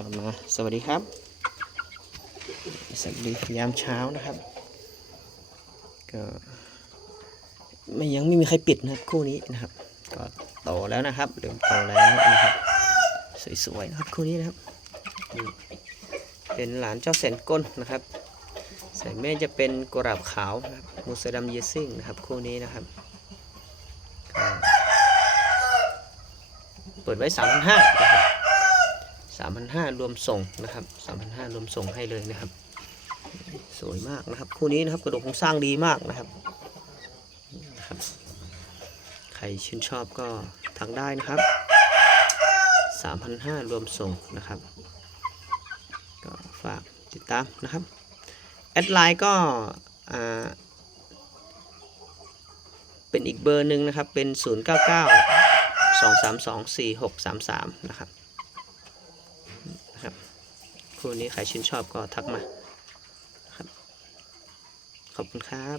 ลับมาสวัสดีครับสวัสดียามเช้านะครับ ก็ไม่ยังไม่มีใครปิดนะครับคู่นี้นะครับ ก็โตแล้วนะครับเริ่มโตแล้วนะครับ สวยๆนะครับคู่นี้นะครับ เป็นหลานเจ้าแสนก้นนะครับสายแม่จะเป็นกราบขาวนะครับมูสดัมเยซิ่งนะครับคู่นี้นะครับเปิดไว้3 5 0 0นะครับ 3,500 รวมส่งนะครับ 3,500 รวมส่งให้เลยนะครับ สวยมากนะครับ คู่นี้นะครับกระดูกโครงสร้างดีมากนะครับนะครับ ใครชื่นชอบก็ทักได้นะครับ 3,500 รวมส่งนะครับ ก็ฝากติดตามนะครับ แอดไลน์ก็เป็นอีกเบอร์หนึ่งนะครับ เป็น 099 232 4633 นะครับ คู่นี้ใครชื่นชอบก็ทักมาครับ ขอบคุณครับ